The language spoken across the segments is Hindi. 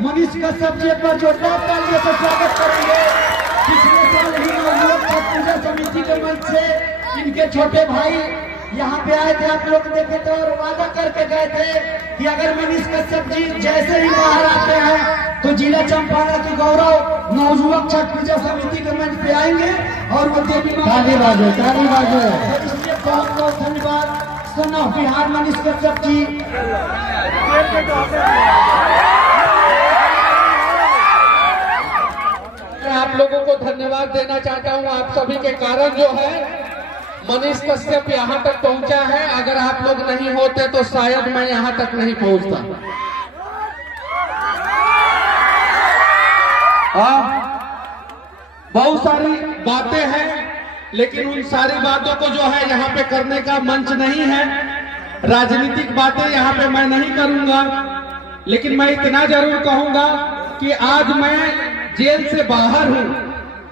मनीष कश्यप जी एक बार जोरदार तालियों से स्वागत करेंगे। पिछले साल ही नवयुवक छठ पूजा समिति के मंच से इनके छोटे भाई यहाँ पे आए थे, आप लोग देखे थे और वादा करके गए थे कि अगर मनीष कश्यप जी जैसे ही बाहर आते हैं तो जिला चंपारण की गौरव नवयुवक छठ पूजा समिति के मंच पे आएंगे और वो देवी ताली बाजे। इसलिए बहुत बहुत धन्यवाद सन ऑफ बिहार मनीष कश्यप जी। आप लोगों को धन्यवाद देना चाहता हूं। आप सभी के कारण जो है मनीष कश्यप यहां तक पहुंचा है। अगर आप लोग नहीं होते तो शायद मैं यहां तक नहीं पहुंचता। बहुत सारी बातें हैं, लेकिन उन सारी बातों को जो है यहाँ पे करने का मंच नहीं है। राजनीतिक बातें यहाँ पे मैं नहीं करूंगा, लेकिन मैं इतना जरूर कहूंगा कि आज मैं जेल से बाहर हूं।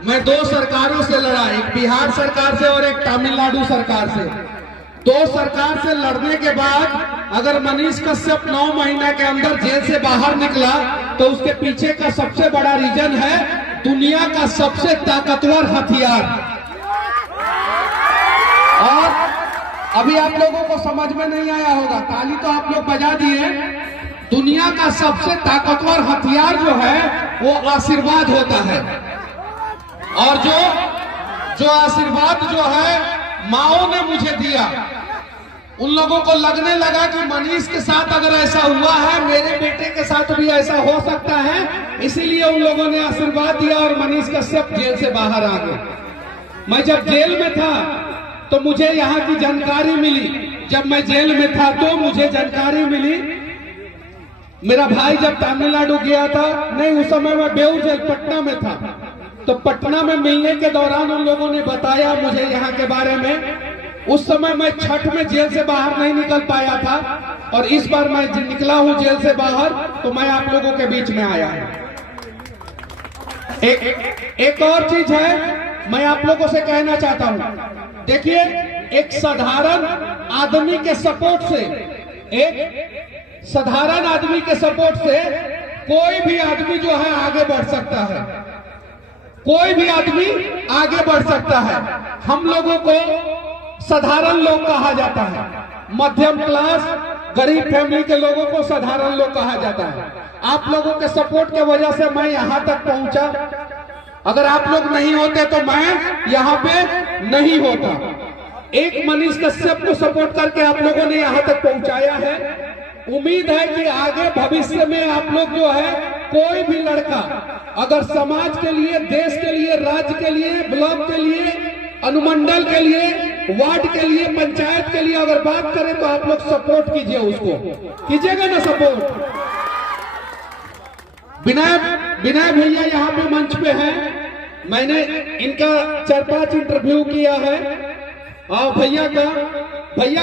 मैं दो सरकारों से लड़ा, एक बिहार सरकार से और एक तमिलनाडु सरकार से। दो सरकार से लड़ने के बाद अगर मनीष कश्यप 9 महीना के अंदर जेल से बाहर निकला तो उसके पीछे का सबसे बड़ा रीजन है दुनिया का सबसे ताकतवर हथियार। और अभी आप लोगों को समझ में नहीं आया होगा, ताली तो आप लोग बजा दिए। दुनिया का सबसे ताकतवर हथियार जो है वो आशीर्वाद होता है। और जो आशीर्वाद जो है माओ ने मुझे दिया, उन लोगों को लगने लगा कि मनीष के साथ अगर ऐसा हुआ है मेरे बेटे के साथ भी ऐसा हो सकता है, इसीलिए उन लोगों ने आशीर्वाद दिया और मनीष कश्यप जेल से बाहर आ गए। मैं जब जेल में था तो मुझे यहाँ की जानकारी मिली। जब मैं जेल में था तो मुझे जानकारी मिली, मेरा भाई जब तमिलनाडु गया था, नहीं उस समय मैं बेऊ जेल पटना में था, तो पटना में मिलने के दौरान उन लोगों ने बताया मुझे यहाँ के बारे में। उस समय मैं छठ में जेल से बाहर नहीं निकल पाया था और इस बार मैं निकला हूँ जेल से बाहर, तो मैं आप लोगों के बीच में आया हूँ। एक और चीज है मैं आप लोगों से कहना चाहता हूँ। देखिए, एक साधारण आदमी के सपोर्ट से, एक साधारण आदमी के सपोर्ट से कोई भी आदमी जो है आगे बढ़ सकता है। कोई भी आदमी आगे बढ़ सकता है। हम लोगों को साधारण लोग कहा जाता है, मध्यम क्लास गरीब फैमिली के लोगों को साधारण लोग कहा जाता है। आप लोगों के सपोर्ट के वजह से मैं यहां तक पहुंचा। अगर आप लोग नहीं होते तो मैं यहां पे नहीं होता। एक मनीष कश्यप को सपोर्ट करके आप लोगों ने यहां तक पहुंचाया है। उम्मीद है कि आगे भविष्य में आप लोग जो है, कोई भी लड़का अगर समाज के लिए, देश के लिए, राज्य के लिए, ब्लॉक के लिए, अनुमंडल के लिए, वार्ड के लिए, पंचायत के लिए अगर बात करें तो आप लोग सपोर्ट कीजिए, उसको कीजिएगा ना सपोर्ट। विनय भैया यहाँ पे मंच पे हैं, मैंने इनका 4-5 इंटरव्यू किया है और भैया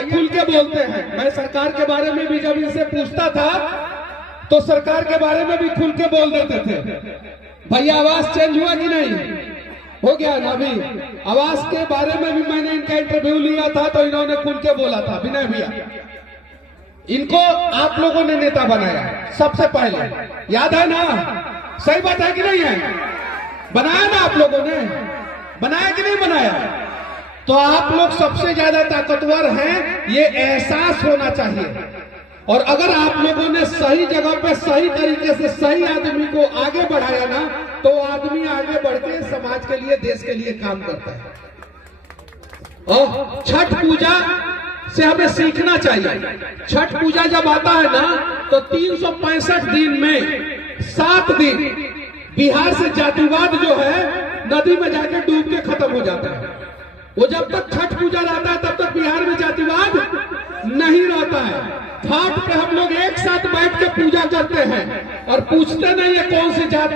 खुल के बोलते हैं। मैं सरकार के बारे में भी जब इनसे पूछता था तो सरकार के बारे में भी खुल के बोल देते थे। भैया आवाज चेंज हुआ कि नहीं? हो गया ना? अभी आवाज के बारे में भी मैंने इनका इंटरव्यू लिया था तो इन्होंने खुल के बोला था। विनय भैया, इनको आप लोगों ने नेता बनाया सबसे पहले, याद है ना? सही बात है कि नहीं है? बनाया ना आप लोगों ने? बनाया कि नहीं बनाया? तो आप लोग सबसे ज्यादा ताकतवर हैं, ये एहसास होना चाहिए। और अगर आप लोगों ने सही जगह पे सही तरीके से सही आदमी को आगे बढ़ाया ना, तो आदमी आगे बढ़ के समाज के लिए, देश के लिए काम करता है। और छठ पूजा से हमें सीखना चाहिए। छठ पूजा जब आता है ना तो 365 दिन में 7 दिन बिहार से जातिवाद जो है नदी में जाके डूब के खत्म हो जाता है। वो जब तक छठ पूजा रहता है तब तक बिहार में जातिवाद नहीं रहता है। घाट पे हम लोग एक साथ बैठ के पूजा करते हैं और पूछते नहीं है कौन सी जात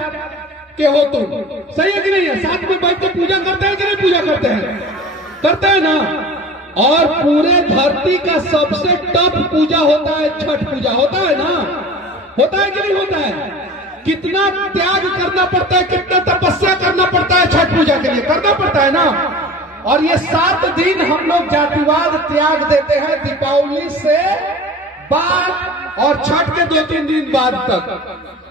के हो तुम। सही है कि नहीं है? साथ में बैठ के पूजा करते हैं कि नहीं? पूजा करते हैं, करते हैं ना। और पूरे धरती का सबसे टफ पूजा होता है छठ पूजा, होता है ना? होता है कि नहीं होता है? कितना त्याग करना पड़ता है, कितना तपस्या करना पड़ता है छठ पूजा के लिए, करना पड़ता है ना। और ये 7 दिन हम लोग जातिवाद त्याग देते हैं दीपावली से बाद और छठ के 2-3 दिन बाद तक।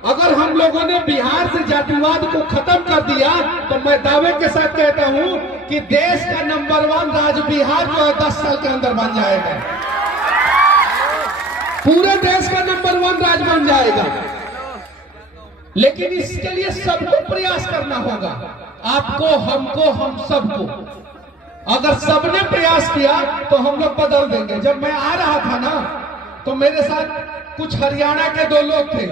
अगर हम लोगों ने बिहार से जातिवाद को खत्म कर दिया तो मैं दावे के साथ कहता हूं कि देश का नंबर 1 राज्य बिहार जो है 10 साल के अंदर बन जाएगा। पूरे देश का नंबर 1 राज्य बन जाएगा। लेकिन इसके लिए सबको प्रयास करना होगा, आपको, हमको, हम सबको। अगर सबने प्रयास किया तो हम लोग बदल देंगे। जब मैं आ रहा था ना तो मेरे साथ कुछ हरियाणा के 2 लोग थे।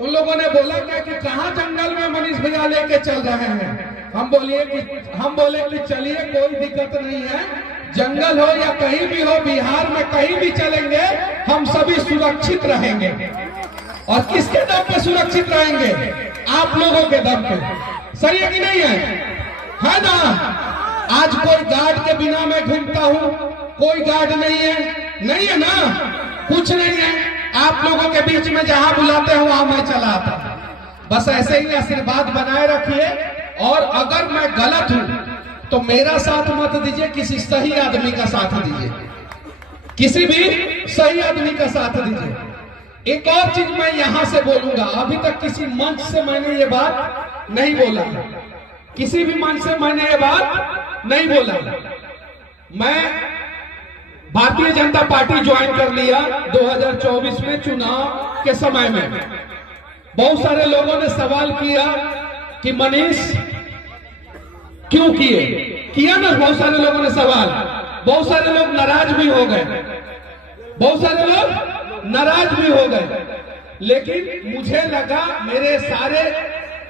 उन लोगों ने बोला क्या कि कहां जंगल में मनीष भैया लेके चल रहे हैं। हम बोले कि चलिए, कोई दिक्कत नहीं है, जंगल हो या कहीं भी हो, बिहार में कहीं भी चलेंगे हम सभी सुरक्षित रहेंगे। और किसके दम पे सुरक्षित रहेंगे? आप लोगों के दम पे। सही है कि नहीं है ना? आज कोई गार्ड के बिना मैं घूमता हूं, कोई गार्ड नहीं है ना, कुछ नहीं है। आप लोगों के बीच में जहां बुलाते हो वहां मैं चला आता। बस ऐसे ही आशीर्वाद बनाए रखिए। और अगर मैं गलत हूं तो मेरा साथ मत दीजिए, किसी सही आदमी का साथ दीजिए, किसी भी सही आदमी का साथ दीजिए। एक और चीज मैं यहां से बोलूंगा, अभी तक किसी मंच से मैंने ये बात नहीं बोला, किसी भी मंच से मैंने ये बात नहीं बोला। मैं भारतीय जनता पार्टी ज्वाइन कर लिया 2024 में चुनाव के समय में। बहुत सारे लोगों ने सवाल किया कि मनीष क्यों किया ना, बहुत सारे लोगों ने सवाल, बहुत सारे लोग नाराज भी हो गए, बहुत सारे लोग नाराज भी हो गए। लेकिन मुझे लगा, मेरे सारे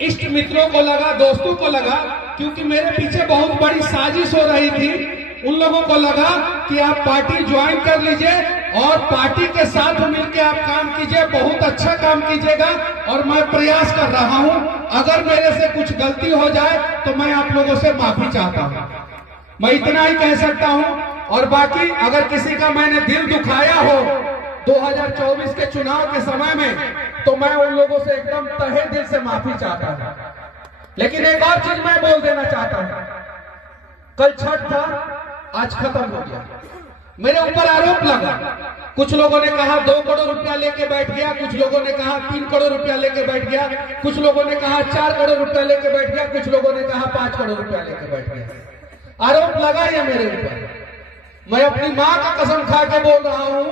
इष्ट मित्रों को लगा, दोस्तों को लगा, क्योंकि मेरे पीछे बहुत बड़ी साजिश हो रही थी। उन लोगों को लगा कि आप पार्टी ज्वाइन कर लीजिए और पार्टी के साथ मिलकर आप काम कीजिए, बहुत अच्छा काम कीजिएगा। और मैं प्रयास कर रहा हूं, अगर मेरे से कुछ गलती हो जाए तो मैं आप लोगों से माफी चाहता हूं। मैं इतना ही कह सकता हूं। और बाकी अगर किसी का मैंने दिल दुखाया हो 2024 के चुनाव के समय में, तो मैं उन लोगों से एकदम तहे दिल से माफी चाहता हूं। लेकिन एक और चीज मैं बोल देना चाहता हूं, कल छठ था, आज खत्म हो गया। मेरे ऊपर आरोप लगा, कुछ लोगों ने कहा 2 करोड़ रुपया लेके बैठ गया, कुछ लोगों ने कहा 3 करोड़ रुपया लेके बैठ गया, कुछ लोगों ने कहा 4 करोड़ रुपया लेके बैठ गया, कुछ लोगों ने कहा 5 करोड़ रुपया लेके बैठ गया। आरोप लगा ये मेरे ऊपर। मैं अपनी माँ का कसम खा के बोल रहा हूँ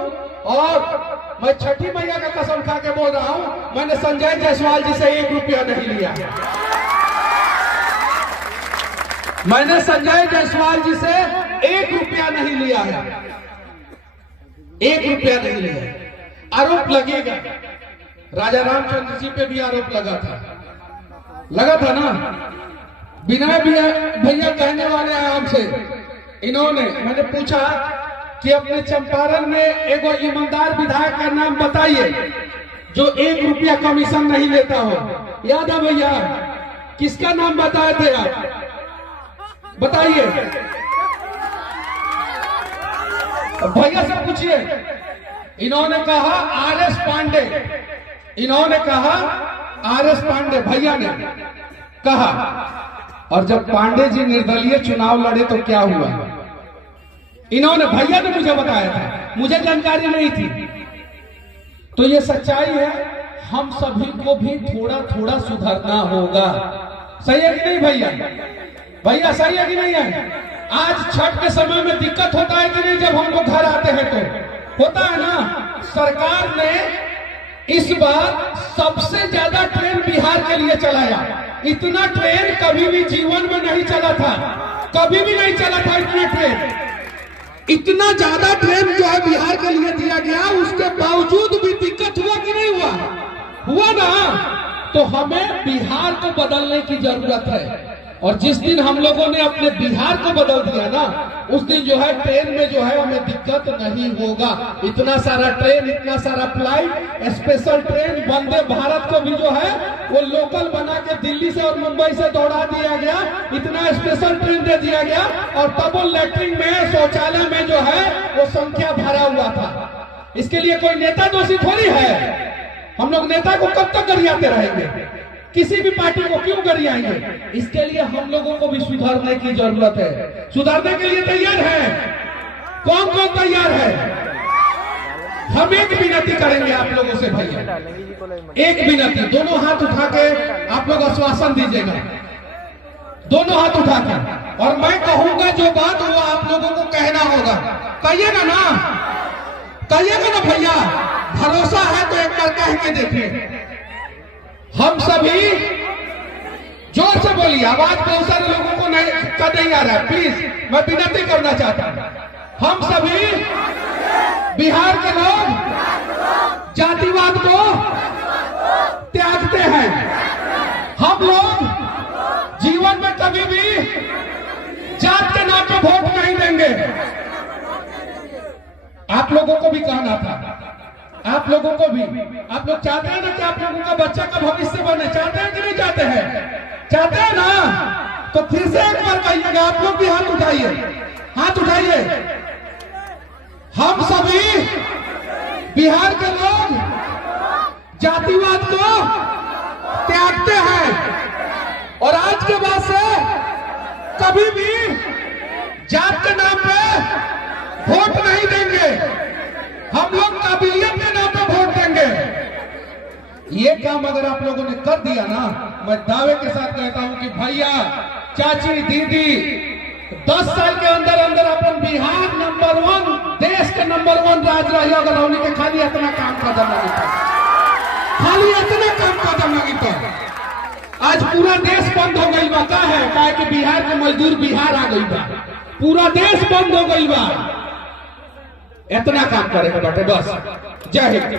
और मैं छठी मैया का कसम खा के बोल रहा हूँ, मैंने संजय जायसवाल जी से 1 रुपया नहीं लिया। मैंने संजय जायसवाल जी से 1 रुपया नहीं लिया है, 1 रुपया नहीं लिया। आरोप लगेगा, राजा रामचंद्र जी पे भी आरोप लगा था ना। विनय भैया कहने वाले हैं हमसे, इन्होंने, मैंने पूछा कि अपने चंपारण में एगो ईमानदार विधायक का नाम बताइए जो 1 रुपया कमीशन नहीं लेता हो। याद है भैया? किसका नाम बताए थे आप? बताइए, भैया से पूछिए। इन्होंने कहा आर.एस. पांडे, इन्होंने कहा आर.एस. पांडे, भैया ने कहा। और जब पांडे जी निर्दलीय चुनाव लड़े तो क्या हुआ? इन्होंने, भैया ने मुझे बताया था, मुझे जानकारी नहीं थी। तो ये सच्चाई है, हम सभी को भी थोड़ा थोड़ा सुधरना होगा। सही है कि नहीं भैया? भैया सही है कि नहीं है? आज छठ के समय में दिक्कत होता है कि नहीं? जब हम लोग घर आते हैं तो होता है ना। सरकार ने इस बार सबसे ज्यादा ट्रेन बिहार के लिए चलाया। इतना ट्रेन कभी भी जीवन में नहीं चला था, कभी भी नहीं चला था इतना ट्रेन। इतना ज्यादा ट्रेन जो है बिहार के लिए दिया गया, उसके बावजूद भी दिक्कत हुआ कि नहीं हुआ? हुआ ना। तो हमें बिहार को बदलने की जरूरत है। और जिस दिन हम लोगों ने अपने बिहार को बदल दिया ना, उस दिन जो है ट्रेन में जो है हमें दिक्कत नहीं होगा। इतना सारा ट्रेन, इतना सारा flight, special train, Vande Bharat को भी जो है वो लोकल बना के दिल्ली से और मुंबई से दौड़ा दिया गया। इतना स्पेशल ट्रेन दे दिया गया और तब वो लैट्रिन में, शौचालय में जो है वो संख्या भरा हुआ था। इसके लिए कोई नेता दोषी थोड़ी है। हम लोग नेता को कब तक गरियाते रहेंगे? किसी भी पार्टी को क्यों गरियाएंगे? इसके लिए हम लोगों को भी सुधारने की जरूरत है। सुधारने के लिए तैयार है? कौन कौन तैयार है? हम एक विनती करेंगे आप लोगों से भैया, एक विनती, दोनों हाथ उठा के आप लोग आश्वासन दीजिएगा, दोनों हाथ उठा के, और मैं कहूंगा जो बात वो आप लोगों को कहना होगा। कहिएगा ना? कहिएगा ना भैया? भरोसा है तो एक बार कह के देखिए। हम सभी जोर से बोलिए, आवाज बहुत सारे लोगों को नहीं आ रहा है, प्लीज मैं विनती करना चाहता हूं। हम सभी बिहार के लोग जातिवाद को त्यागते हैं। हम लोग जीवन में कभी भी जात के नाम पे वोट नहीं देंगे। आप लोगों को भी कहना था, आप लोगों को भी, आप लोग चाहते हैं ना कि आप लोगों का बच्चा का भविष्य बने? चाहते हैं कि नहीं चाहते हैं? चाहते हैं ना? तो फिर से एक बार कहिएगा, आप लोग भी हाथ उठाइए, हाथ उठाइए। हम सभी बिहार के लोग जातिवाद को त्यागते हैं और आज के बाद से कभी भी जात के नाम पे वोट नहीं देंगे। हम लोग काबिलियत के नाम पे वोट देंगे। ये काम अगर आप लोगों ने कर दिया ना, मैं दावे के साथ कहता हूं कि भैया, चाची, दीदी, 10 साल के अंदर अंदर अपन बिहार नंबर 1, देश के नंबर 1 राज्य रही अगर होने के खाली इतना काम कदम लगी था, खाली इतना काम कदम लगी तो आज पूरा देश बंद हो गई बा। का है का कि बिहार के मजदूर बिहार आ गई बा, पूरा देश बंद हो गई बा। इतना काम करेगा बेटे, बस। जय हिंद।